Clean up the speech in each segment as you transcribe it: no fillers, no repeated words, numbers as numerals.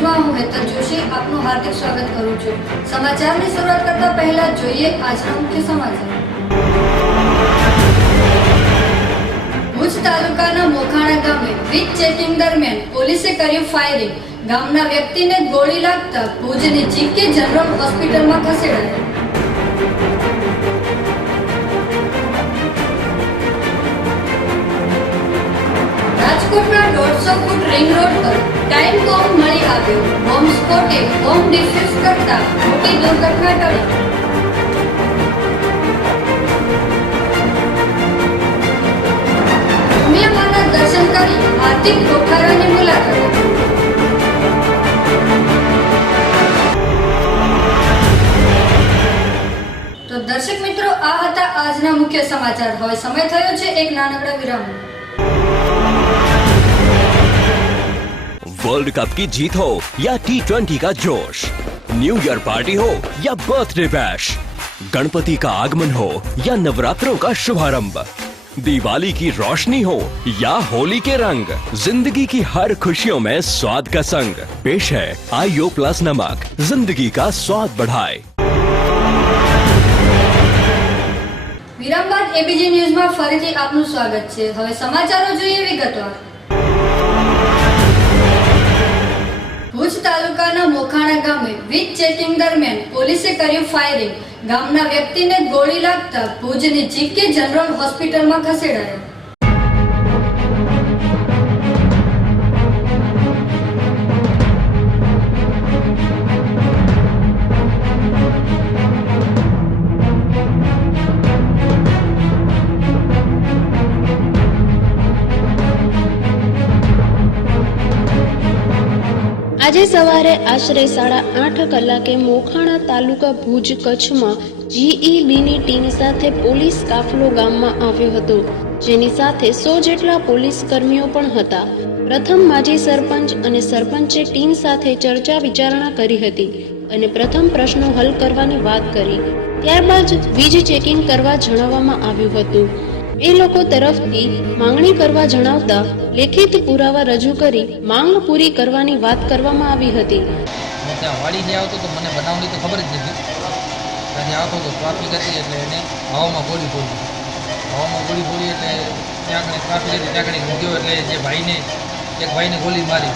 ન્યૂઝમાં હું હેતલ જોશી આપનું હાર્દિક સ્વાગત કરું છું। સમાચારની શરૂઆત કરતા પહેલા જોઈએ આજના મુખ્ય સમાચાર। ભુજ તાલુકાના મોખાણા ગામે વીજ ચેકિંગ દરમિયાન પોલીસે કર્યું ફાયરિંગ। ગામના વ્યક્તિને ગોળી લાગતા ભુજની જીકે જનરલ હોસ્પિટલમાં ખસેડાયા। રાજકોટના 150 ફૂટ રિંગ રોડ પર ટાઈમ બોમ્બ મળી આવ્યો। બોમ્બ સ્ફોટે બોમ્બ ડિફ્યુઝ કરતા મોટી દુર્ઘટના ટળી। ઉમિયામાના દર્શન કરી હાર્દિક કોઠારાની મુલાકાત। તો દર્શક મિત્રો, આ હતા આજના મુખ્ય સમાચાર। હવે સમય થયો છે એક નાનકડા વિરામનો। वर्ल्ड कप की जीत हो या T20 का जोश, न्यू ईयर पार्टी हो या बर्थडे बैश, गणपति का आगमन हो या नवरात्रों का शुभारंभ, दिवाली की रोशनी हो या होली के रंग, जिंदगी की हर खुशियों में स्वाद का संग पेश है आईओ प्लस नमक, जिंदगी का स्वाद बढ़ाए। વિરામ બાદ એબીજી ન્યૂઝમાં ફરીથી આપનું સ્વાગત છે। હવે સમાચારો જોઈએ વિગતવાર। ભુજ તાલુકાના મોખાણા ગામે વીજ ચેકિંગ દરમિયાન પોલીસે કર્યું ફાયરિંગ। ગામના વ્યક્તિને ગોળી લાગતા ભુજની જીકે જનરલ હોસ્પિટલમાં ખસેડાયા। આજે સવારે આશરે 8:30 કલાકે મોખાણા તાલુકા ભુજ કચ્છમાં GEBની ટીમ સાથે પોલીસ કાફલો ગામમાં આવ્યો હતો, જેની સાથે 100 જેટલા પોલીસ કર્મીઓ પણ હતા। પ્રથમ માજી સરપંચ અને સરપંચે ટીમ સાથે ચર્ચા વિચારણા કરી હતી અને પ્રથમ પ્રશ્નો હલ કરવાની વાત કરી। ત્યારબાદ વીજ ચેકિંગ કરવા જણાવવામાં આવ્યું હતું। એ લોકો તરફથી માંગણી કરવા જણાવતા લેખિત પુરાવા રજૂ કરી માંગ પૂરી કરવાની વાત કરવામાં આવી હતી। હું ત્યાં વાડી જે આવતો તો મને બનાવની તો ખબર જ નથી। ત્યાંથી આવતો તો ટ્રાફિક હતી એટલે એને હવામાં ગોળી ફોડી એટલે ત્યાં આગળ ટ્રાફિક હતી ત્યાં આગળ ગયો એટલે એક ભાઈને ગોળી મારી।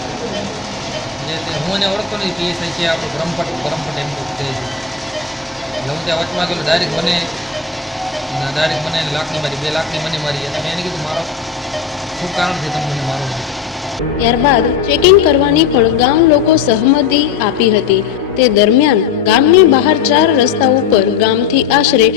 હું એને ઓળખતો નથી, PSI છે આપણું બ્રહ્મપટ એમ કહે છે। એટલે હું ત્યાં વચમાં ગયેલો, ડાયરેક્ટ મને લાખની મારી, 2 લાખની મને મારી। અને મેં એને કીધું મારો શું કારણ છે તમે મને મારો છો? ત્યારબાદ ચેકિંગ કરવાની પણ ગામ લોકો સહમતિ આપી હતી। તે દરમિયાન ગામની બહાર 4 રસ્તા ઉપર ગામથી આશરે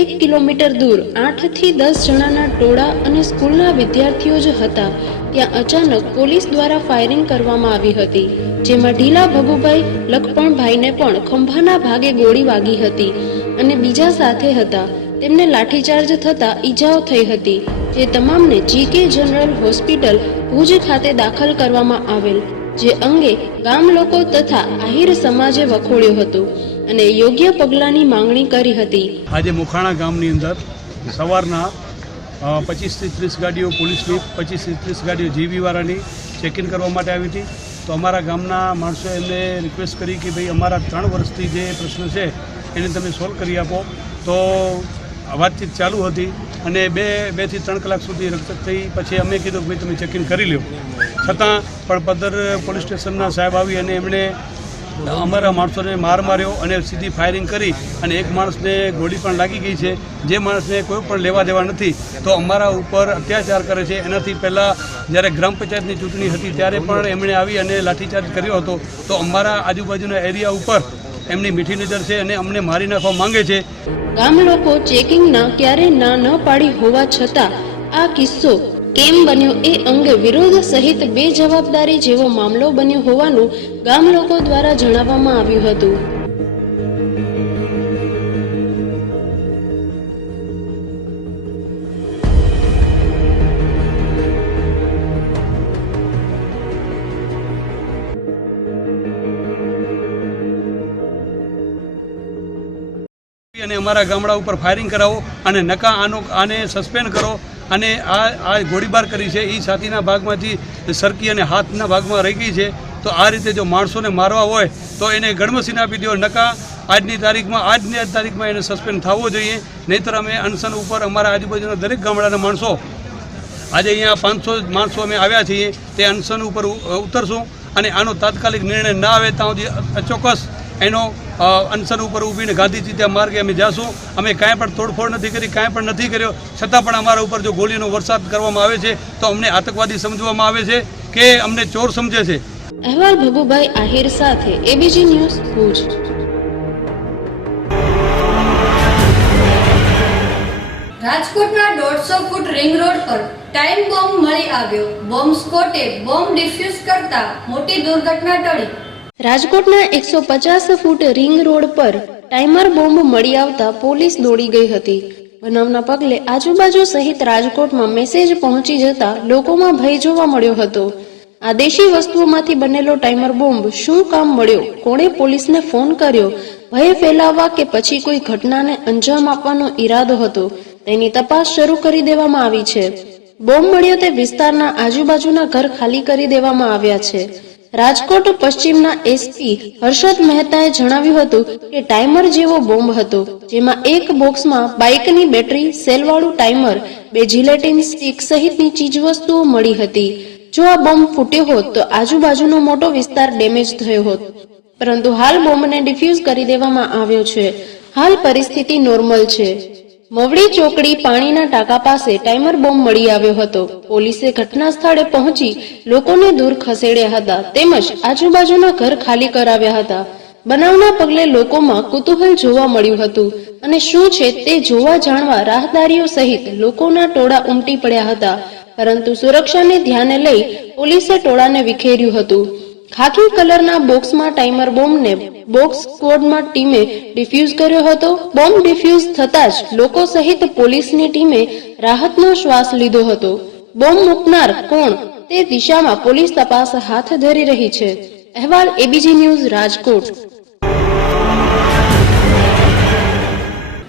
1 કિલોમીટર દૂર 8 થી 10 જણાના ટોળા અને સ્કૂલના વિદ્યાર્થીઓ જ હતા। ત્યાં અચાનક પોલીસ દ્વારા ફાયરિંગ કરવામાં આવી હતી, જેમાં ઢીલા ભગુભાઈ લખપણભાઈને પણ ખંભાના ભાગે ગોળી વાગી હતી અને બીજા સાથે હતા તેમને લાઠીચાર્જ થતા ઈજાઓ થઈ હતી, જે તમામને જીકે જનરલ હોસ્પિટલ ભુજ ખાતે દાખલ કરવામાં આવેલ, જે અંગે ગામ લોકો તથા આહિર સમાજે વખોડ્યો હતો અને યોગ્ય પગલાંની માંગણી કરી હતી। આજે મોખાણા ગામની અંદર સવારના 25 થી 30 ગાડીઓ પોલીસની, 25 થી 30 ગાડીઓ જીબી વાળાની ચેકિંગ કરવા માટે આવી હતી। તો અમારા ગામના માણસોએ એમને રિક્વેસ્ટ કરી કે ભાઈ અમારા 3 વર્ષથી જે પ્રશ્ન છે એને તમે સોલ્વ કરી આપો। તો વાતચીત ચાલુ હતી અને 2 થી 3 કલાક સુધી રકઝક થઈ। પછી અમે કીધું કે ભાઈ તમે ચેકિંગ કરી લો, છતાં પણ પદર પોલીસ સ્ટેશનના સાહેબ આવી અને એમણે અમારા માણસોને માર માર્યો અને સીધી ફાયરિંગ કરી અને એક માણસને ગોળી પણ લાગી ગઈ છે, જે માણસને કોઈ પણ લેવા દેવા નથી। તો અમારા ઉપર અત્યાચાર કરે છે। એનાથી પહેલાં જ્યારે ગ્રામ પંચાયતની ચૂંટણી હતી ત્યારે પણ એમણે આવી અને લાઠીચાર્જ કર્યો હતો। તો અમારા આજુબાજુના એરિયા ઉપર એમની મીઠી નજર છે અને અમને મારી નાખવા માંગે છે। ગામ લોકો ચેકિંગના ક્યારેય ના ન પાડી હોવા છતાં આ કિસ્સો કેમ બન્યો એ અંગે વિરોધ સહિત બેજવાબદારી જેવો મામલો બન્યો હોવાનું ગામ લોકો દ્વારા જણાવવામાં આવ્યું હતું। અને અમારા ગામડા ઉપર ફાયરિંગ કરાવો અને નકા આને સસ્પેન્ડ કરો અને આ ગોળીબાર કરી છે એ છાતીના ભાગમાંથી સરકી અને હાથના ભાગમાં રહી ગઈ છે। તો તો આ રીતે જો માણસોને મારવા હોય તો એને ગણમસીને આપી દો, નકા આજની તારીખમાં એને સસ્પેન્ડ થવો જોઈએ. નહીંતર અમે અનશન ઉપર અમારા આજુબાજુના દરેક ગામડાના માણસો, આજે અહીંયા 500 માણસો અમે આવ્યા છીએ, તે અનશન ઉપર ઉતરશું અને આનો તાત્કાલિક નિર્ણય ના આવે ત્યાં સુધી ચોક્કસ એનો અનશન ઉપર ઊભીને ગાંધી ચિંતા માર્ગે અમે જાશું. અમે કાંઈ પણ તોડફોડ નથી કરી, કાંઈ પણ નથી કર્યો, છતાં પણ અમારા ઉપર જો ગોળીનો વરસાદ કરવામાં આવે છે તો અમને આતંકવાદી સમજવામાં આવે છે કે અમને ચોર સમજે છે. અહેવાલ ભગુભાઈ આહિર સાથે એબીજી ન્યૂઝ ભુજ. રાજકોટના 150 ફૂટ રિંગ રોડ પર ટાઈમ બોમ્બ મળી આવ્યો. બોમ્બ સ્કોટે બોમ્બ ડિફ્યુઝ કરતા મોટી દુર્ઘટના ટળી. રાજકોટના 150 ફૂટ રિંગ રોડ પર ટાઈમર બોમ્બ મળી આવતા પોલીસ દોડી ગઈ હતી. બનાવના પગલે આજુબાજુ સહિત રાજકોટમાં મેસેજ પહોંચી જતા લોકોમાં ભય જોવા મળ્યો હતો. આ દેશી વસ્તુઓમાંથી બનેલો ટાઈમર બોમ્બ શું કામ મળ્યો, કોણે પોલીસને ફોન કર્યો, ભય ફેલાવવા કે પછી કોઈ ઘટનાને અંજામ આપવાનો ઈરાદો હતો, તેની તપાસ શરૂ કરી દેવામાં આવી છે. બોમ્બ મળ્યો તે વિસ્તારના આજુબાજુના ઘર ખાલી કરી દેવામાં આવ્યા છે. રાજકોટ પશ્ચિમના એસપી હર્ષદ મહેતાએ જણાવ્યું હતું કે ટાઈમર જેવો બોમ્બ હતો, જેમાં એક બોક્સમાં બાઇકની બેટરી, સેલવાળું ટાઈમર, 2 જિલેટિન સ્ટીક સહિતની ચીજવસ્તુઓ મળી હતી. જો આ બોમ્બ ફૂટ્યો હોત તો આજુબાજુનો મોટો વિસ્તાર ડેમેજ થયો હોત, પરંતુ હાલ બોમ્બને ડિફ્યુઝ કરી દેવામાં આવ્યો છે. હાલ પરિસ્થિતિ નોર્મલ છે. મવડી ચોકડી પાણીના ટાંકા પાસે ટાઈમર બોમ્બ મળી આવ્યો હતો. પોલીસે ઘટના સ્થળે પહોંચી લોકોને દૂર ખસેડ્યા હતા, તેમજ આજુબાજુના ઘર ખાલી કરાવ્યા હતા. બનાવના પગલે લોકોમાં કુતૂહલ જોવા મળ્યું હતું અને શું છે તે જોવા જાણવા રાહદારીઓ સહિત લોકોના ટોળા ઉમટી પડ્યા હતા, પરંતુ સુરક્ષાને ધ્યાને લઈ પોલીસે ટોળાને વિખેર્યું હતું. ખાકી કલરના બોક્સમાં ટાઈમર બોમ્બને બોક્સ સ્ક્વોડમાં ટીમે ડિફ્યુઝ કર્યો હતો. બોમ્બ ડિફ્યુઝ થતાં જ લોકો સહિત પોલીસની ટીમે રાહતનો શ્વાસ લીધો હતો. બોમ્બ મૂકનાર કોણ તે દિશામાં પોલીસ તપાસ હાથ ધરી રહી છે. અહેવાલ એબીજી ન્યૂઝ રાજકોટ.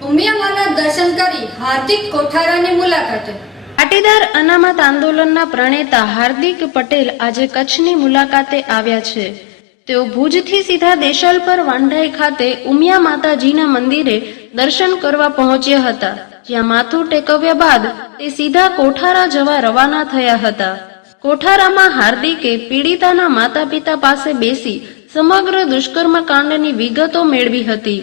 ઉમિયામાના દર્શન કરી હાર્દિક કોઠારાની મુલાકાતે. પાટીદાર અનામત આંદોલનના પ્રણેતા હાર્દિક પટેલ આજે કચ્છની મુલાકાતે આવ્યા છે. તેઓ ભુજથી સીધા દેશલપર વાંઢાઈ ખાતે ઉમિયા માતાજીના મંદિરે દર્શન કરવા પહોંચ્યા હતા, જ્યાં માથું ટેકવ્યા બાદ તે સીધા કોઠારા જવા રવાના થયા હતા. કોઠારામાં હાર્દિકે પીડિતાના માતા પિતા પાસે બેસી સમગ્ર દુષ્કર્મ કાંડની વિગતો મેળવી હતી.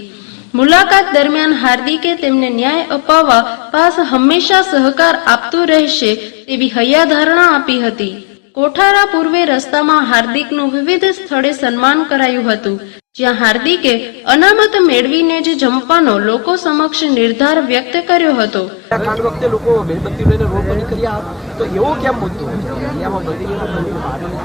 મુલાકાત દરમિયાન હાર્દિકે તેમને ન્યાય અપાવવા પાસ હંમેશા સહકાર આપતું રહેશે તેવી હૈયાધારણા આપી હતી. કોઠારા પૂર્વે રસ્તામાં હાર્દિકનું વિવિધ સ્થળે સન્માન કરાયું હતું, જ્યાં હાર્દિકે અનામત મેળવીને જ જંપવાનો લોકો સમક્ષ નિર્ધાર વ્યક્ત કર્યો હતો. કાંડ વખતે લોકો બેનબત્તી લઈને રોડ પર નીકળ્યા તો એવો કેમ મુદ્દો દુનિયામાં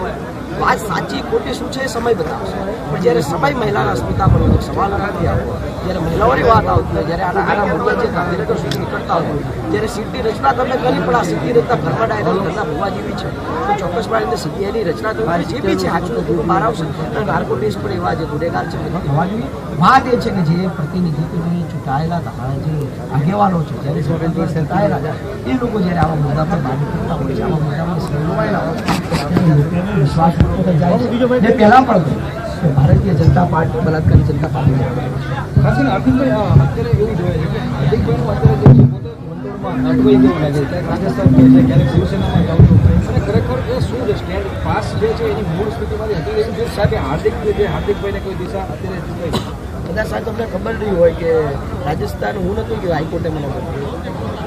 બહાર વાત સાચી ખોટી શું છે એ સમય બતાવશે. પણ જ્યારે સમય મહિલાના અસ્મિતા પર સવાલ નથી આવતો, જ્યારે મહિલાઓની વાત આવતી હોય, જ્યારે આના મુદ્દા જે ગાંધીનગર સુધી નીકળતા હોય, જ્યારે સીટની રચના તમે કરી પણ આ સીટની રચના ઘરમાં ડાયરેક્ટ ઘરના ભૂવા જેવી છે, તો ચોક્કસપણે એની સીટીઆઈની રચના થવી જે બી છે સાચું તો બહાર આવશે. અને નાર્કોટિક્સ પણ એવા જે ગુનેગાર છે થવા જોઈએ. વાત એ છે કે જે પ્રતિનિધિત્વની ચૂંટાયેલા જે આગેવાનો છે, જ્યારે ચૂંટાયેલા એ લોકો જ્યારે આવા મુદ્દા પર વાત કરતા હોય છે, આવા મુદ્દા પર સંડોવાયેલા હોય છે, વિશ્વાસ થઈ જાય છે. મેં પહેલાં પણ કહ્યું ભારતીય જનતા પાર્ટી બલાત્કારી જનતા પાર્ટી અત્યારે એવું જોઈએ છે કે હાર્દિકભાઈનું અત્યારે જે પોતે મંડળમાં અટવાઈ ગયું લાગે ક્યાંક રાજસ્થાન કે છે, ક્યારેક શિવસેનામાં જાઉં છું અને ખરેખર એ શું છે સ્ટેન્ડ પાસ જે છે એની મૂળ સ્થિતિમાંથી હટી ગયું છે. સાહેબ હાર્દિકભાઈને કોઈ દિશા અત્યારે બધા સાહેબ તમને ખબર નહીં હોય કે રાજસ્થાન હું નહોતું ગયો, હાઈકોર્ટે મને મોકલ્યું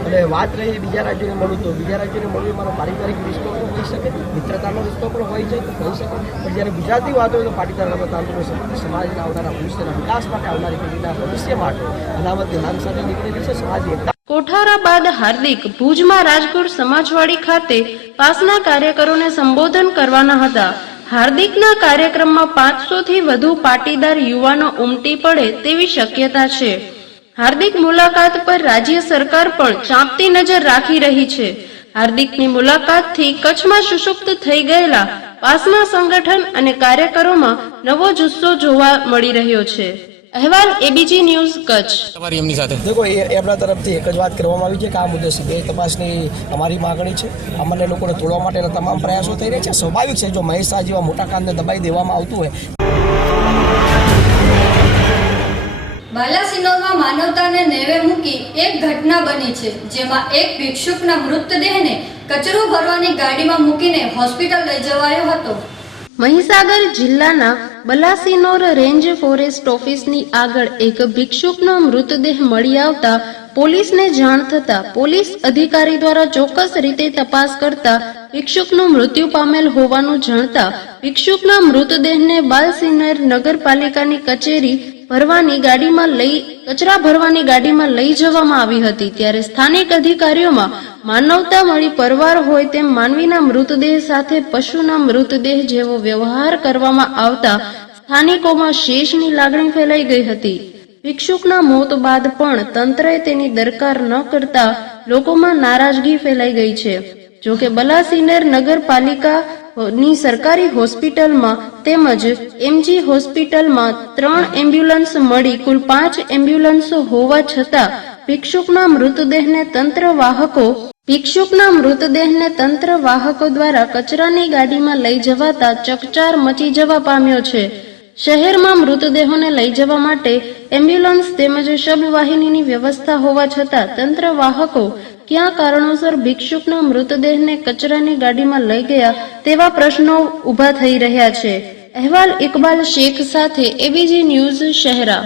અને વાત રહી બીજા રાજ્યોને મળું તો બીજા રાજ્યોને મળ્યું મારો પારિવારિક રિશ્તો પણ હોઈ શકે, મિત્રતાનો રિશ્તો પણ હોય છે તો કહી શકે. પણ જ્યારે ગુજરાતી વાત હોય તો પાટીદાર અનામત આંદોલન સમાજના આવનારા ભવિષ્યના વિકાસ માટે, આવનારી પેઢીના ભવિષ્ય માટે અનામતની માંગ સાથે નીકળેલી છે. સમાજની એકતા. કોઠારા બાદ હાર્દિક ભુજમાં રાજકોટ સમાજવાડી ખાતે પાસના કાર્યકરોને સંબોધન કરવાના હતા. હાર્દિકના કાર્યક્રમમાં 500 થી વધુ પાટીદાર યુવાનો ઉમટી પડે તેવી શક્યતા છે. હાર્દિક મુલાકાત પર રાજ્ય સરકાર પણ ચાંપતી નજર રાખી રહી છે. હાર્દિકની મુલાકાતથી કચ્છમાં સુષુપ્ત થઈ ગયેલા પાસના સંગઠન અને કાર્યકરોમાં નવો જુસ્સો જોવા મળી રહ્યો છે. અહેવાલ એબીજી ન્યૂઝ કચ્છ. તમારી એમની સાથે દેખો એમના તરફથી એક જ વાત કરવામાં આવી છે કે આ મુદ્દે સીબીઆઈ તપાસની અમારી માગણી છે. અમને લોકોને તોડવા માટેના તમામ પ્રયાસો થઈ રહ્યા છે. સ્વાભાવિક છે, જો મહેશ શાહ જેવા મોટા કામને દબાઈ દેવામાં આવતું હોય. બાલાસિનોરમાં માનવતાને નેવે મૂકી એક ઘટના બની છે, જેમાં એક ભિક્ષુકના મૃતદેહને કચરો ભરવાની ગાડીમાં મૂકીને હોસ્પિટલ લઈ જવાયો હતો. મહીસાગર જિલ્લાના બલાસિનોર રેન્જ ફોરેસ્ટ ઓફિસની આગળ એક ભિક્ષુકનો મૃતદેહ મળી આવતા પોલીસને જાણ થતા પોલીસ અધિકારી દ્વારા ચોક્કસ રીતે તપાસ કરતા ભિક્ષુકનું મૃત્યુ પામેલ હોવાનું જાણતા ભિક્ષુકના મૃતદેહને બાલસિનોર નગરપાલિકાની કચેરી કચરા ભરવાની ગાડીમાં લઈ જવામાં આવી હતી. ત્યારે સ્થાનિક અધિકારીઓમાં માનવતા મળી પરવાર હોય તેમ માનવીના મૃતદેહ સાથે પશુના મૃતદેહ જેવો વ્યવહાર કરવામાં આવતા સ્થાનિકોમાં શેષની લાગણી ફેલાઈ ગઈ હતી. ભિક્ષુકના મોત બાદ પણ તંત્રએ તેની દરકાર ન કરતા લોકોમાં નારાજગી ફેલાઈ ગઈ છે. જોકે બલાસિનોર નગરપાલિકાની સરકારી હોસ્પિટલમાં તેમજ એમજી હોસ્પિટલમાં 3 એમ્બ્યુલન્સ મળી કુલ 5 એમ્બ્યુલન્સો હોવા છતાં ભિક્ષુકના મૃતદેહને તંત્ર વાહકો દ્વારા કચરાની ગાડીમાં લઈ જવાતા ચકચાર મચી જવા પામ્યો છે. શહેરમાં મૃતદેહોને લઈ જવા માટે એમ્બ્યુલન્સ તેમજ શબવાહિનીની વ્યવસ્થા હોવા છતાં તંત્ર વાહકો કયા કારણોસર ભિક્ષુકના મૃતદેહને કચરાની ગાડીમાં લઈ ગયા તેવા પ્રશ્નો ઊભા થઈ રહ્યા છે. અહેવાલ ઇકબાલ શેખ સાથે એબીજી ન્યૂઝ શહેરા.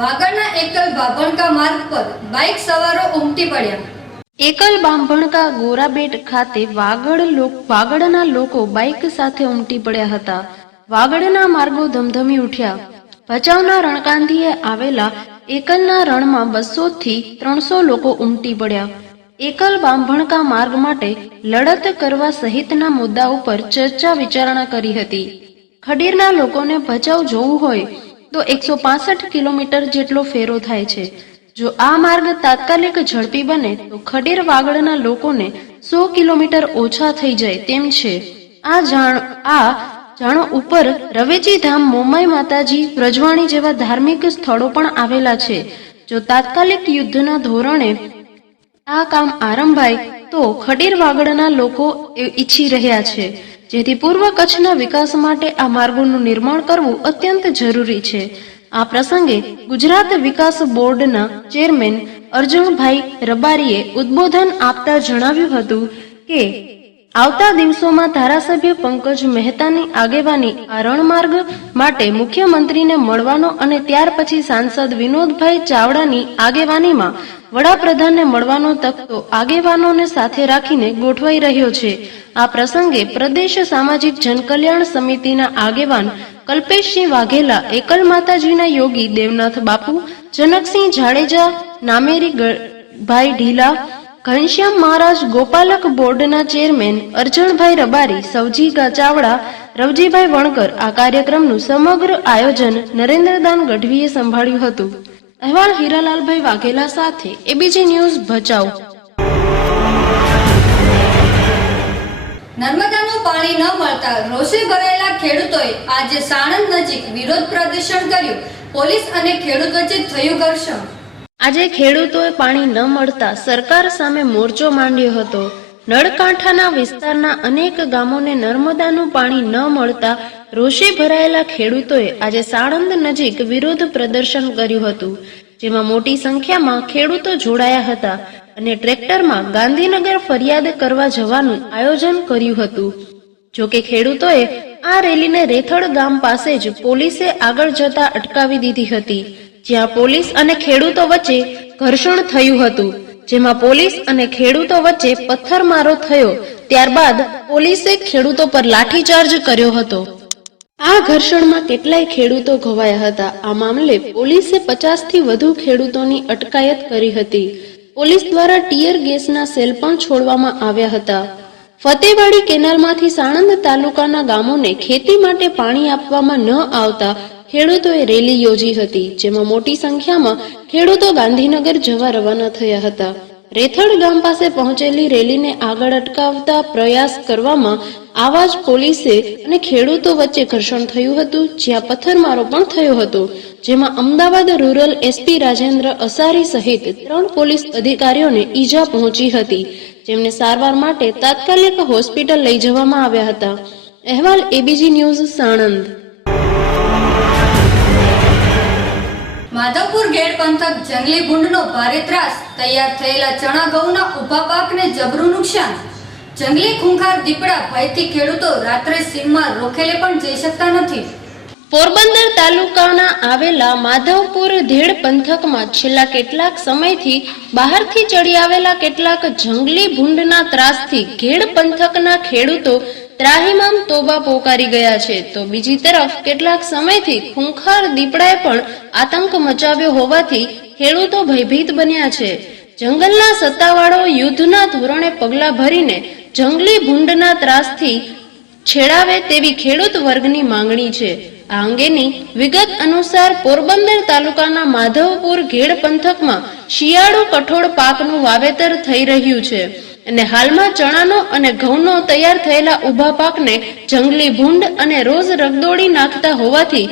વાગડના એકલ બાભણકા માર્ગ પર બાઇક સવારો ઉમટી પડ્યા. એકલ બાંભણકા ગોરાબેટ ખાતે વાગડના લોકો બાઇક સાથે ઉમટી પડ્યા હતા. વાગડના માર્ગો ધમધમી ઉઠ્યા. ભચાઉના રણકાંધીએ આવેલા એકલના રણમાં 200 થી 300 લોકો ઉમટી પડ્યા. એકલ બાંભણકા માર્ગ માટે લડત કરવા સહિતના મુદ્દા ઉપર ચર્ચા વિચારણા કરી હતી. ખડીરના લોકોને ભચાઉ જવું હોય તો 165 કિલોમીટર જેટલો ફેરો થાય છે. જો આ માર્ગ તાત્કાલિક ઝડપી બને તો ખડીર વાગડના લોકોને 100 કિલોમીટર ઓછા થઈ જાય તેમ છે. જાણો ઉપર રવેચી ધામ, મોમાઈ માતાજી, વ્રજવાણી જેવા ધાર્મિક સ્થળો પણ આવેલા છે. જો તાત્કાલિક યુદ્ધના ધોરણે આ કામ આરંભાય તો ખડીર વાગડના લોકો ઈચ્છી રહ્યા છે, જેથી પૂર્વ કચ્છના વિકાસ માટે આ માર્ગોનું નિર્માણ કરવું અત્યંત જરૂરી છે. આ પ્રસંગે ગુજરાત વિકાસ બોર્ડના ચેરમેન અર્જણભાઈ રબારીએ ઉદ્બોધન આપતા જણાવ્યું હતું કે આવતા દિવસોમાં ધારાસભ્ય પંકજ મહેતાની આગેવાની આ રણમાર્ગ માટે મુખ્યમંત્રીને મળવાનો અને ત્યાર પછી સાંસદ વિનોદભાઈ ચાવડાની આગેવાનીમાં વડાપ્રધાનને મળવાનો તકતો આગેવાનોને સાથે રાખીને ગોઠવાઈ રહ્યો છે. આ પ્રસંગે પ્રદેશ સામાજિક જનકલ્યાણ સમિતિના આગેવાન કલ્પેશસિંહ વાઘેલા, એકલ માતાજીના યોગી દેવનાથ બાપુ, જનકસિંહ જાડેજા, નામેરી ભાઈ ઢીલા, ઘનશ્યામ મહારાજ, ગોપાલક બોર્ડના ચેરમેન અર્જણભાઈ રબારી, સવજી ચાવડા, રવજીભાઈ વણકર આ કાર્યક્રમનું સમગ્ર આયોજન નરેન્દ્રદાન ગઢવીએ સંભાળ્યું હતું. અહેવાલ હીરાલાલભાઈ વાઘેલા સાથે એબીજી ન્યૂઝ ભચાઉ. નર્મદાનું પાણી ન મળતા રોષે ભરાયેલા ખેડૂતોએ આજે સાણંદ નજીક વિરોધ પ્રદર્શન કર્યું. પોલીસ અને ખેડૂત વચ્ચે થયું ઘર્ષણ. આજે ખેડૂતોએ પાણી ન મળતા સરકાર સામે મોરચો માંડ્યો હતો. નળકાંઠાના વિસ્તારના અનેક ગામોને નર્મદાનું પાણી ન મળતા રોષે ભરાયેલા ખેડૂતોએ આજે સાણંદ નજીક વિરોધ પ્રદર્શન કર્યું હતું, જેમાં મોટી સંખ્યામાં ખેડૂતો જોડાયા હતા અને ટ્રેક્ટરમાં ગાંધીનગર ફરિયાદ કરવા જવાનું આયોજન કર્યું હતું. જોકે ખેડૂતોએ આ રેલીને રેથડ ગામ પાસે જ પોલીસે આગળ જતા અટકાવી દીધી હતી, જ્યાં પોલીસ અને ખેડૂતો વચ્ચે ઘર્ષણ થયું હતું, જેમાં પોલીસ અને ખેડૂતો વચ્ચે પથ્થરમારો થયો. ત્યારબાદ પોલીસે ખેડૂતો પર લાઠીચાર્જ કર્યો હતો. આ ઘર્ષણમાં કેટલાય ખેડૂતો ઘવાયા હતા. આ મામલે પોલીસે 50 થી વધુ ખેડૂતોની અટકાયત કરી હતી. પોલીસ દ્વારા ટીયર ગેસના સેલ પણ છોડવામાં આવ્યા હતા. ફતેવાડી કેનાલમાંથી સાણંદ તાલુકાના ગામોને ખેતી માટે પાણી આપવામાં ન આવતા ખેડૂતોએ રેલી યોજી હતી, જેમાં મોટી સંખ્યામાં ખેડૂતો ગાંધીનગર જવા રવાના થયા હતા. રેથડ ગામ પાસે પહોંચેલી રેલીને આગળ અટકાવતા પ્રયાસ કરવામાં આવા જ પોલીસે અને ખેડૂતો વચ્ચે ઘર્ષણ થયું હતું, જ્યાં પથ્થરમારો પણ થયો હતો, જેમાં અમદાવાદ રૂરલ એસપી રાજેન્દ્ર અસારી સહિત 3 પોલીસ અધિકારીઓને ઈજા પહોંચી હતી, જેમને સારવાર માટે તાત્કાલિક હોસ્પિટલ લઈ જવામાં આવ્યા હતા. અહેવાલ એબીજી ન્યૂઝ સાણંદ. માધવપુર ગેડ પંથક જંગલી ભૂંડનો ભારે ત્રાસ, તૈયાર થયેલા ચણા ઘઉંના ઊભા પાકને જબરું નુકસાન. જંગલી ખૂંખાર દીપડા ભયથી ખેડૂતો રાત્રે સીમમાં રોખેલે પણ જઈ શકતા નથી. પોરબંદર તાલુકાના આવેલા માધવપુર ધેડ પંથકમાં છેલ્લા કેટલાક સમયથી બહારથી ચડી આવેલા કેટલાક જંગલી ભૂંડના ત્રાસથી ઘેડ પંથકના ખેડૂતો ત્રાહિમામ તોબા પોકારી ગયા છે, તો બીજી તરફ કેટલાક સમયથી ખૂંખાર દીપડાએ પણ આતંક મચાવ્યો હોવાથી ખેડૂતો ભયભીત બન્યા છે. જંગલના સત્તાવાળો યુદ્ધના ધોરણે પગલાં ભરીને જંગલી ભૂંડના ત્રાસથી છેડાવે તેવી ખેડૂત વર્ગની માંગણી છે. આ અંગેની વિગત અનુસાર પોરબંદર તાલુકાના માધવપુર ઘેડ પંથકમાં શિયાળુ કઠોળ પાકનું વાવેતર થઈ રહ્યું છે અને હાલમાં ચણાનો અને ઘઉંનો તૈયાર થયેલા ઊભા પાકને જંગલી ભૂંડ અને રોજ રગદોડી નાખતા હોવાથી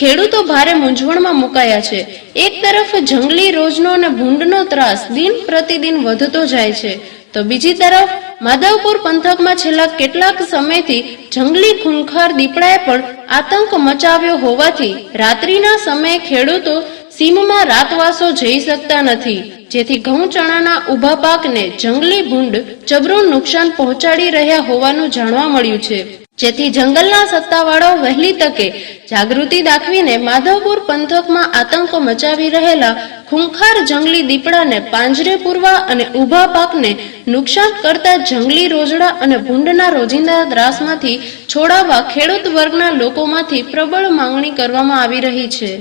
ખેડૂતો ભારે મૂંઝવણમાં મુકાયા છે. એક તરફ જંગલી રોજનો અને ભૂંડનો ત્રાસ દિન પ્રતિદિન વધતો જાય છે, તો બીજી તરફ માધવપુર પંથકમાં છેલ્લા કેટલાક સમયથી જંગલી ખૂંખાર દીપડાએ પણ આતંક મચાવ્યો હોવાથી રાત્રિના સમયે ખેડૂતો સીમમાં રાતવાસો જઈ શકતા નથી, જેથી ઘઉં ચણાના ઊભા પાકને જંગલી ભૂંડ જબરું નુકસાન પહોંચાડી રહ્યા હોવાનું જાણવા મળ્યું છે, જેથી જંગલના સત્તાવાળાઓ વહેલી તકે જાગૃતિ દાખવીને માધવપુર પંથકમાં આતંક મચાવી રહેલા ખૂંખાર જંગલી દીપડાને પાંજરે પૂરવા અને ઊભા પાકને નુકસાન કરતા જંગલી રોજડા અને ભૂંડના રોજિંદા ત્રાસમાંથી છોડાવવા ખેડૂત વર્ગના લોકોમાંથી પ્રબળ માંગણી કરવામાં આવી રહી છે.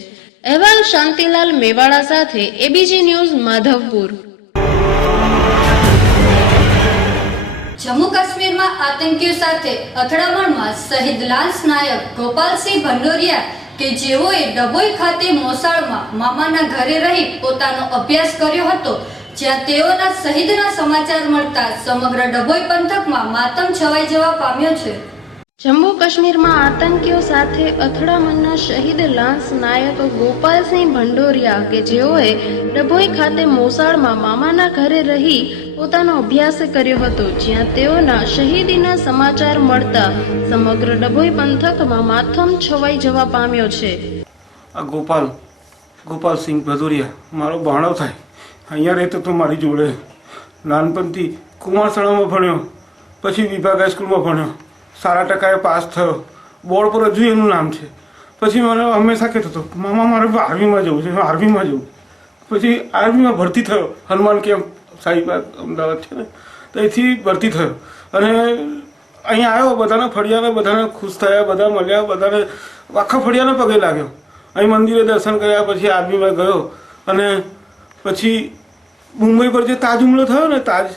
અહેવાલ શાંતિલાલ મેવાડા સાથે એબીજી ન્યૂઝ માધવપુર. જમ્મુ કાશ્મીરમાં આતંકીઓ સાથે અથડામણમાં શહીદ લાન્સ નાયક ગોપાલસિંહ ભંડોરિયા કે જેઓએ ડભોઈ ખાતે મોસાળમાં મામાના ઘરે રહી પોતાનો અભ્યાસ કર્યો હતો, જ્યાં તેઓના શહીદના સમાચાર મળતા સમગ્ર ડભોઈ પંથકમાં માતમ છવાઈ જવા પામ્યો છે. જમ્મુ કાશ્મીરમાં આતંકીઓ સાથે અથડામણના શહીદ લાન્સ નાયક ગોપાલસિંહ ભંડોરિયા કે જેઓએ ડભોઈ ખાતે મોસાળમાં મામાના ઘરે રહી પોતાનો અભ્યાસ કર્યો હતો, જ્યાં તેઓના શહીદીના સમાચાર મળતા સમગ્ર ડભોઈ પંથકમાં માતમ છવાઈ જવા પામ્યો છે. આ ગોપાલસિંહ ભદોરિયા મારો ભાણો થાય, અહીંયા રહેતો તો મારી જોડે. નાનપણથી કુમારશાળામાં ભણ્યો, પછી વિભાગ હાઈસ્કૂલમાં ભણ્યો, સારા ટકાએ પાસ થયો, બોર્ડ પર હજુ એનું નામ છે. પછી મને હંમેશા કહેતો હતો મામા મારે આર્મીમાં જવું છે, આર્મીમાં જવું. પછી આર્મીમાં ભરતી થયો, હનુમાન કેમ્પ સાહિબાગ અમદાવાદ છે ને, ત્યાંથી ભરતી થયો અને અહીંયા આવ્યો. બધાને ફળિયાને બધાને ખુશ થયા, બધા મળ્યા, બધાને આખા ફળિયાને પગે લાગ્યો. અહીં મંદિરે દર્શન કર્યા, પછી આર્મીમાં ગયો અને પછી મુંબઈ પર જે તાજ હુમલો થયો ને, તાજ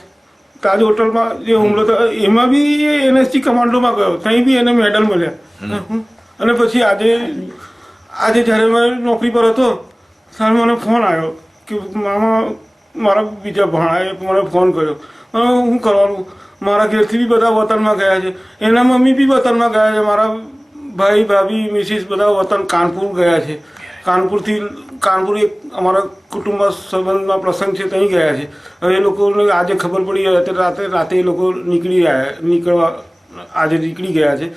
હોટલમાં જે હુમલો થયો એમાં બી એ NSG કમાન્ડોમાં ગયો, ત્યાં બી એને મેડલ મળ્યા. અને પછી આજે જ્યારે મેં નોકરી પર હતો ત્યારે મને ફોન આવ્યો કે મામા મારા બીજા ભાણાએ મને ફોન કર્યો. શું કરવાનું, મારા ઘેરથી બી બધા વતનમાં ગયા છે, એના મમ્મી બી વતનમાં ગયા છે, મારા ભાઈ ભાભી મિસિસ બધા વતન કાનપુર ગયા છે. કાનપુર એક અમારા કુટુંબ સંબંધમાં પ્રસંગ છે, ત્યાં ગયા છે. હવે એ લોકોને આજે ખબર પડી, રાતે એ લોકો નીકળવા આજે નીકળી ગયા છે.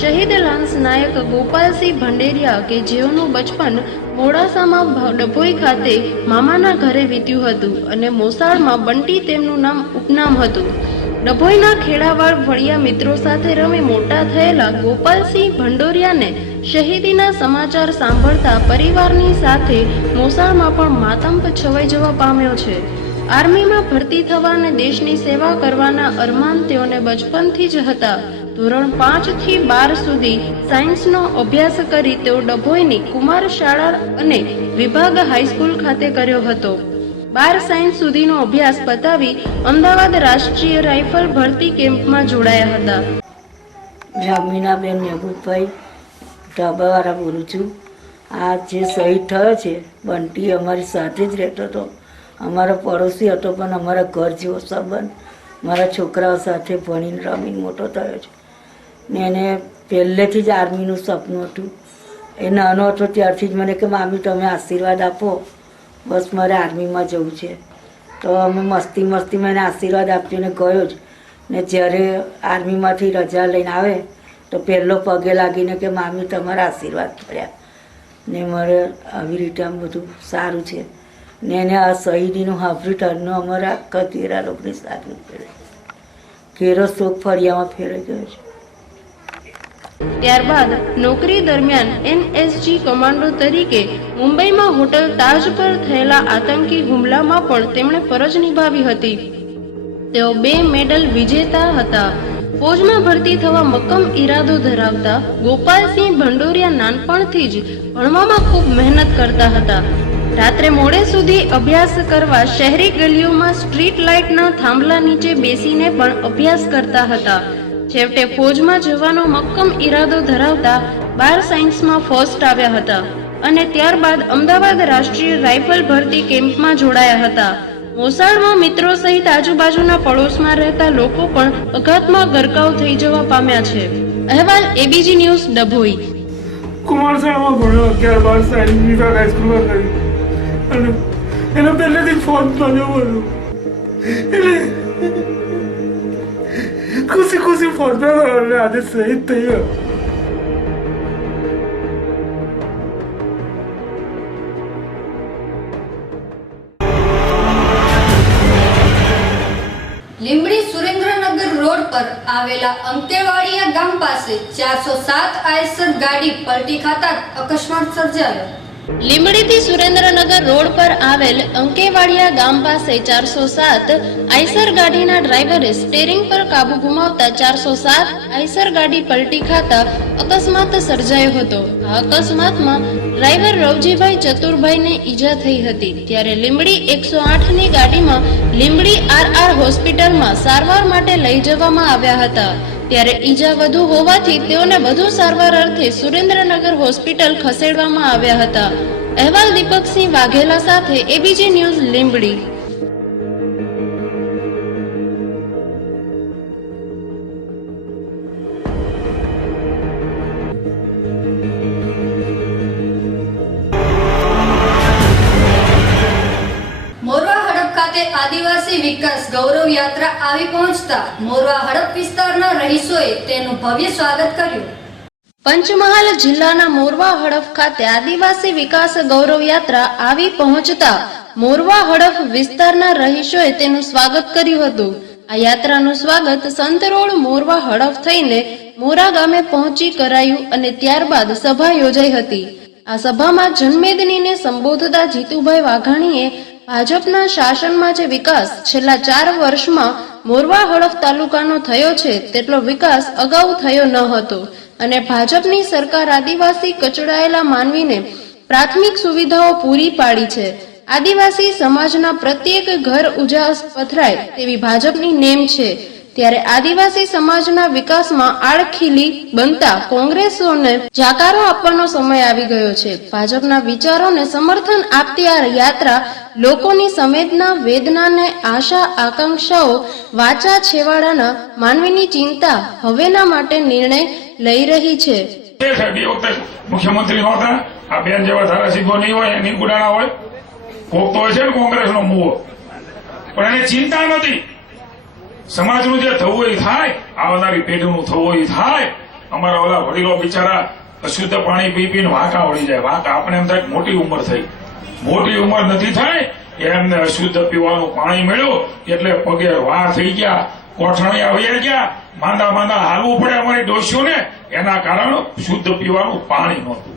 શહીદ લાન્સ નાયક ગોપાલસિંહ ભંડેરિયા કે જેઓનું બચપન મોડાસામાં ડભોઈ ખાતે મામાના ઘરે વીત્યું હતું અને મોસાળમાં બંટી તેમનું ઉપનામ હતું. ડભોઈના ખેડાવાડ ફળિયા મિત્રો સાથે રમી મોટા થયેલા ગોપાલસિંહ ભંડોરિયાને શહીદીના સમાચાર સાંભળતા પરિવારની સાથે મોસાળમાં પણ માતમ છવાઈ જવા પામ્યો છે. આર્મીમાં ભરતી થવા અને દેશની સેવા કરવાના અરમાન તેઓને બચપનથી જ હતા. ધોરણ 5 થી 12 સુધી સાયન્સનો અભ્યાસ કરી તેઓ ડભોઈની કુમાર શાળા અને વિભાગ હાઈસ્કૂલ ખાતે કર્યો હતો. 12 સાયન્સ સુધીનો અભ્યાસ પતાવી અમદાવાદ રાષ્ટ્રીય રાઇફલ ભરતી કેમ્પમાં જોડાયા હતા. મીનાબેન મહેબૂબભાઈ ઢાબાવાળા બોલું છું. આ જે શહીદ થયો છે બંટી અમારી સાથે જ રહેતો હતો, અમારો પડોશી હતો, પણ અમારા ઘર જેવો સંબંધ. મારા છોકરાઓ સાથે ભણીને રમીને મોટો થયો છે. ને એને પહેલેથી જ આર્મીનું સપનું હતું. એ નાનો હતો ત્યારથી જ મને કે મામી તમે આશીર્વાદ આપો, બસ મારે આર્મીમાં જવું છે. તો અમે મસ્તીમાં એને આશીર્વાદ આપ્યો ને ગયો જ. ને જ્યારે આર્મીમાંથી રજા લઈને આવે તો પહેલો પગે લાગીને કે મામી તમારા આશીર્વાદ કર્યા ને મારે આવી રીતે આમ બધું સારું છે. ને એને આ શહીદીનું હાફરી ટર્નનો અમારા આખા ઘેરા લોકોની સારું પડે. ઘેરો શોક ફળિયામાં ફેરાઈ ગયો છે. ત્યારબાદ નોકરી દરમિયાન NSG કમાન્ડો તરીકે મુંબઈમાં હોટલ તાજ પર થયેલા આતંકી હુમલામાં પણ તેમણે ફરજ નિભાવી હતી. તેઓ 2 મેડલ વિજેતા હતા. ફોજમાં ભરતી થવા મક્કમ ઈરાદો ધરાવતા ગોપાલસિંહ ભંડોરિયા નાનપણથી જ ભણવામાં ખૂબ મહેનત કરતા હતા. રાત્રે મોડે સુધી અભ્યાસ કરવા શહેરી ગલીઓમાં સ્ટ્રીટ લાઇટના થાંભલા નીચે બેસીને પણ અભ્યાસ કરતા હતા. છેવટે ફોજમાં જવાનો મક્કમ ઈરાદો ધરાવતા 12 સાયન્સમાં ફર્સ્ટ આવ્યા હતા અને ત્યારબાદ અમદાવાદ રાષ્ટ્રીય રાઇફલ ભરતી કેમ્પમાં જોડાયા હતા. મોસાળમાં મિત્રો સહિત આજુબાજુના પડોશમાં રહેતા લોકો પણ અઘાતમાં ગરકાવ થઈ જવા પામ્યા છે. અહેવાલ ABG ન્યૂઝ ડભોઈ. કુમારશાળામાં ભણ્યો, 11-12 સાયન્સ વિભાગ હાઈસ્કૂલમાં કરી અને એને પહેલેથી જ ફોનમાં જવું હતું એટલે ખુશી ફોનમાં આજે શહીદ થઈ ગયો. લીંબડી સુરેન્દ્રનગર રોડ પર આવેલા અંકેવાડિયા ગામ પાસે 407 આઈસર ગાડી પલટી ખાતા અકસ્માત સર્જાયો. લીંબડીથી સુરેન્દ્રનગર રોડ પર આવેલ અંકેવાડિયા ગામ પાસે 407 આઈસર ગાડીના ડ્રાઈવરે સ્ટીયરિંગ પર કાબુ ગુમાવતા 407 આઈસર ગાડી પલટી ખાતા અકસ્માત સર્જાયો હતો. આ અકસ્માતમાં ડ્રાઈવર રવજીભાઈ ચતુરભાઈને ઈજા થઈ હતી. ત્યારે લીંબડી 108 ની ગાડીમાં લીંબડી RR હોસ્પિટલમાં સારવાર માટે લઈ જવામાં આવ્યા હતા. ત્યારે ઈજા વધુ હોવાથી તેઓને વધુ સારવાર અર્થે સુરેન્દ્રનગર હોસ્પિટલ ખસેડવામાં આવ્યા હતા. અહેવાલ દીપકસિંહ વાઘેલા સાથે ABG ન્યૂઝ લીંબડી. મોરવા હડપ ખાતે આદિવાસી વિકાસ ગૌરવ યાત્રા આવી પહોંચતા મોરવા હડપ વિસ્તારના રહીશોએ તેનું ભવ્ય સ્વાગત કર્યું. પંચમહાલ જિલ્લાના મોરવા હડફ ખાતે આદિવાસી વિકાસ ગૌરવ યાત્રા આવી પહોંચતા મોરવા હડફ વિસ્તારના રહીશોએ તેનું સ્વાગત કર્યું હતું. આ યાત્રાનું સ્વાગત સંત રોડ મોરવા હડફ થઈને મોરા ગામે પહોંચી કરાયું અને ત્યારબાદ સભા યોજાઈ હતી. આ સભામાં જનમેદનીને સંબોધતા જીતુભાઈ વાઘાણીએ ભાજપના શાસનમાં જે વિકાસ છેલ્લા 4 વર્ષમાં મોરવા હડફ તાલુકાનો થયો છે તેટલો વિકાસ અગાઉ થયો ન હતો અને ભાજપની સરકાર આદિવાસી કચડાયેલા માનવીને પ્રાથમિક સુવિધાઓ પૂરી પાડી છે. આદિવાસી સમાજના પ્રત્યેક ઘર ઉજાસ પથરાય તેવી ભાજપની નેમ છે. ત્યારે આદિવાસી સમાજના વિકાસમાં આડખીલી બનતા કોંગ્રેસોને જાકારો આપવાનો સમય આવી ગયો છે. ભાજપના વિચારોને સમર્થન આપતી આ યાત્રા લોકોની સંવેદના, વેદનાને, આશા, આકાંક્ષાઓ, વાચા છેવાડાના માનવીની ચિંતા હવેના માટે નિર્ણય લઈ રહી છે. મુખ્યમંત્રી નહોતા, આ બેન જેવા ધારાસભ્યો નહીં હોય, એની ગુડાણા હોય, કોક તો હોય છે ને કોંગ્રેસનો મુવો, પણ એને ચિંતા નથી. સમાજનું જે થવું એ થાય, આવનારી પેઢીનું થવું એ થાય. અમારા ઓલા વડીલો બિચારા અશુદ્ધ પાણી પી પીને વાંકા વળી જાય. વાંકા આપણે એમ થાય મોટી ઉંમર થઈ, મોટી ઉંમર નથી થાય, એમને અશુદ્ધ પીવાનું પાણી મળ્યું એટલે પગે વાર થઈ ગયા, કોઠણિયા વયા ગયા, માંદા હાલવું પડે અમારી ડોશીઓને. એના કારણે શુદ્ધ પીવાનું પાણી નહોતું.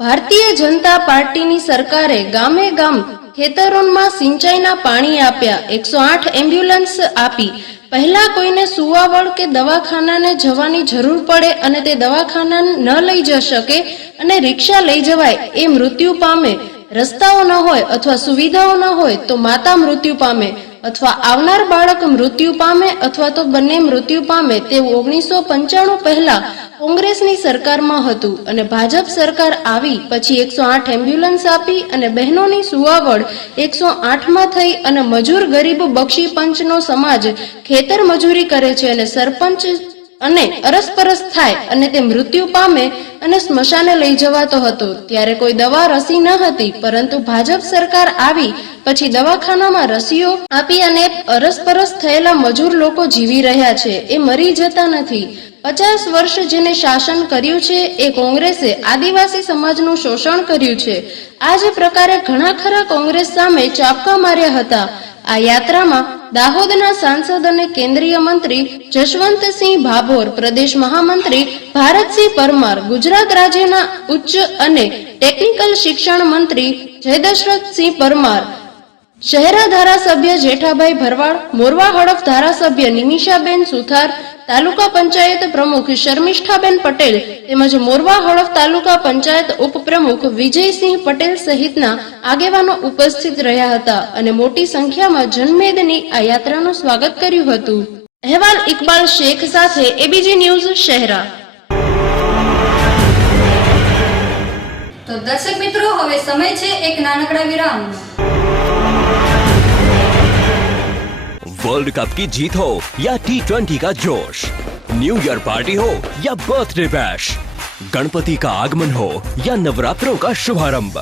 ભારતીય જનતા પાર્ટીની સરકારે ગામે ગામ ખેતરોમાં સિંચાઈના પાણી આપ્યા, 108 એમ્બ્યુલન્સ આપી. પહેલા કોઈને સુવાવડ કે દવાખાનાને જવાની જરૂર પડે અને તે દવાખાના ન લઈ જઈ શકે અને રિક્ષા લઈ જવાય એ મૃત્યુ પામે, રસ્તાઓ ન હોય અથવા સુવિધાઓ ન હોય તો માતા મૃત્યુ પામે અથવા આવનાર બાળક મૃત્યુ પામે અથવા તો બંને મૃત્યુ પામે તેવું 1995 પહેલા કોંગ્રેસની સરકારમાં હતું અને ભાજપ સરકાર આવી પછી 108 એમ્બ્યુલન્સ આપી અને બહેનોની સુવાવડ 108માં થઈ અને મજૂર ગરીબ બક્ષી પંચનો સમાજ ખેતર મજૂરી કરે છે અને સરપંચ અને અરસપરસ થાય અને તે મૃત્યુ પામે અને સ્મશાને લઈ જવાતો હતો ત્યારે કોઈ દવા રસી ન હતી, પરંતુ ભાજપ સરકાર આવી પછી દવાખાનામાં રસીઓ આપી અને અરસપરસ થયેલા મજૂર લોકો જીવી રહ્યા છે, એ મરી જતા નથી. 50 વર્ષ જેને શાસન કર્યું છે એ કોંગ્રેસે આદિવાસી સમાજનું શોષણ કર્યું છે. આ જ પ્રકારે ઘણા ખરા કોંગ્રેસ સામે ચાપકા માર્યા હતા. આ યાત્રામાં દાહોદના સાંસદ અને કેન્દ્રીય મંત્રી જશવંતસિંહ ભાભોર, પ્રદેશ મહામંત્રી ભારતસિંહ પરમાર, ગુજરાત રાજ્યના ઉચ્ચ અને ટેકનિકલ શિક્ષણ મંત્રી જયદશરથસિંહ પરમાર, શહેરા ધારાસભ્ય જેઠાભાઈ ભરવાડ, મોરવા હડફ ધારાસભ્ય નિમિષાબેન સુથાર, તાલુકા પંચાયત પ્રમુખ શર્મિષ્ઠાબેન પટેલ તેમજ મોરવા હડફ તાલુકા પંચાયત ઉપપ્રમુખ વિજયસિંહ પટેલ સહિતના આગેવાનો ઉપસ્થિત રહ્યા હતા અને મોટી સંખ્યામાં જનમેદની આ યાત્રાનું સ્વાગત કર્યું હતું. અહેવાલ ઇકબાલ શેખ સાથે એબીજી ન્યૂઝ શહેરા. તો દર્શક મિત્રો, હવે સમય છે એક નાનકડા વિરામનો. वर्ल्ड कप की जीत हो या T20 का जोश, न्यू ईयर पार्टी हो या बर्थडे बैश, गणपति का आगमन हो या नवरात्रों का शुभारंभ,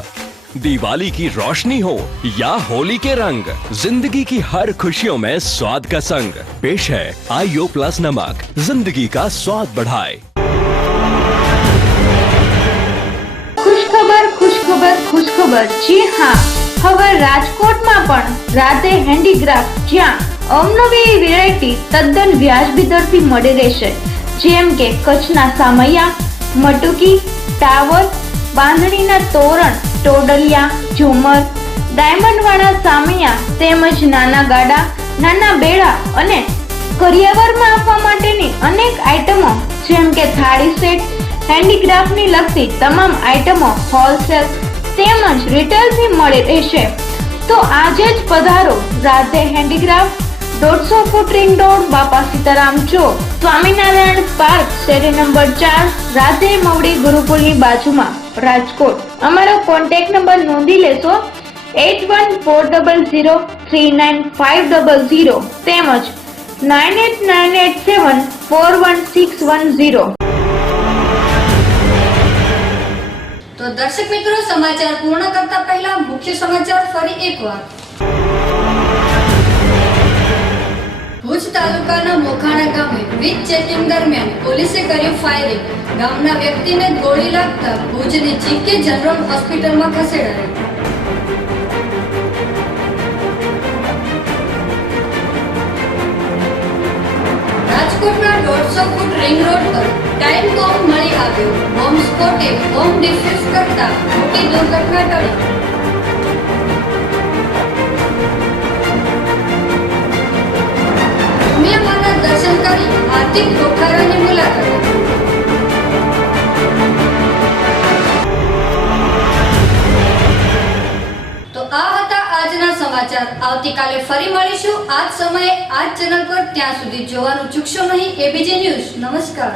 दिवाली की रोशनी हो या होली के रंग, जिंदगी की हर खुशियों में स्वाद का संग पेश है आईओ प्लस नमक, जिंदगी का स्वाद बढ़ाए. ખુશખબર જી હા, હવે રાજકોટમાં પણ રાધે હેન્ડીક્રાફ્ટ, જ્યાં અવનવી વેરાયટી તદ્દન વ્યાજબી દરથી મળી રહેશે, જેમ કે કચ્છના સામૈયા, મટુકી, ટાવર, બાંધણીના તોરણ, ટોડલિયા, ઝુમર, ડાયમંડ વાળા સામૈયા તેમજ નાના ગાડા, નાના બેડા અને કરિયાવરમાં આપવા માટેની અનેક આઇટમો જેમ કે થાળી સેટ, હેન્ડીક્રાફ્ટની લગતી તમામ આઇટમો હોલસેલ તેમજ રિટેલથી મળી રહેશે. તો આજે જ પધારો Radhe handicraft, 150 foot ring road, બાપા સીતારામ ચોક, સ્વામિનારાયણ પાર્ક, શેરી નંબર 4, રાધે મવડી ગુરુકુળની બાજુમાં, રાજકોટ. અમારો કોન્ટેક્ટ નંબર નોંધી લેશો 8140039500 તેમજ 9898741610. તો દર્શક મિત્રો, સમાચાર પૂર્ણ કરતા પહેલા મુખ્ય સમાચાર ફરી એકવાર. ભુજ તાલુકાના મોખાણા ગામે વીજ ચેકિંગ દરમિયાન પોલીસે કર્યું ફાયરિંગ. ગામના વ્યક્તિને ગોળી લાગતા ભુજની જીકે જનરલ હોસ્પિટલમાં ખસેડાયો. રાજકોટના 150 ફૂટ રિંગ રોડ પર ટાઈમ બોમ્બ મળી આવ્યો. બોમ્બ સ્ફોટે બોમ્બ ડિફ્યુઝ કરતા મોટી દુર્ઘટના ટળી. ઉમિયામાના દર્શન કરી હાર્દિક ગોખારાની મુલાકાત. તો આ હતા આજના સમાચાર. આવતીકાલે ફરી મળીશું આ જ સમયે આ જ ચેનલ પર. ત્યાં સુધી જોવાનું ચૂકશો નહીં. ABG news. નમસ્કાર.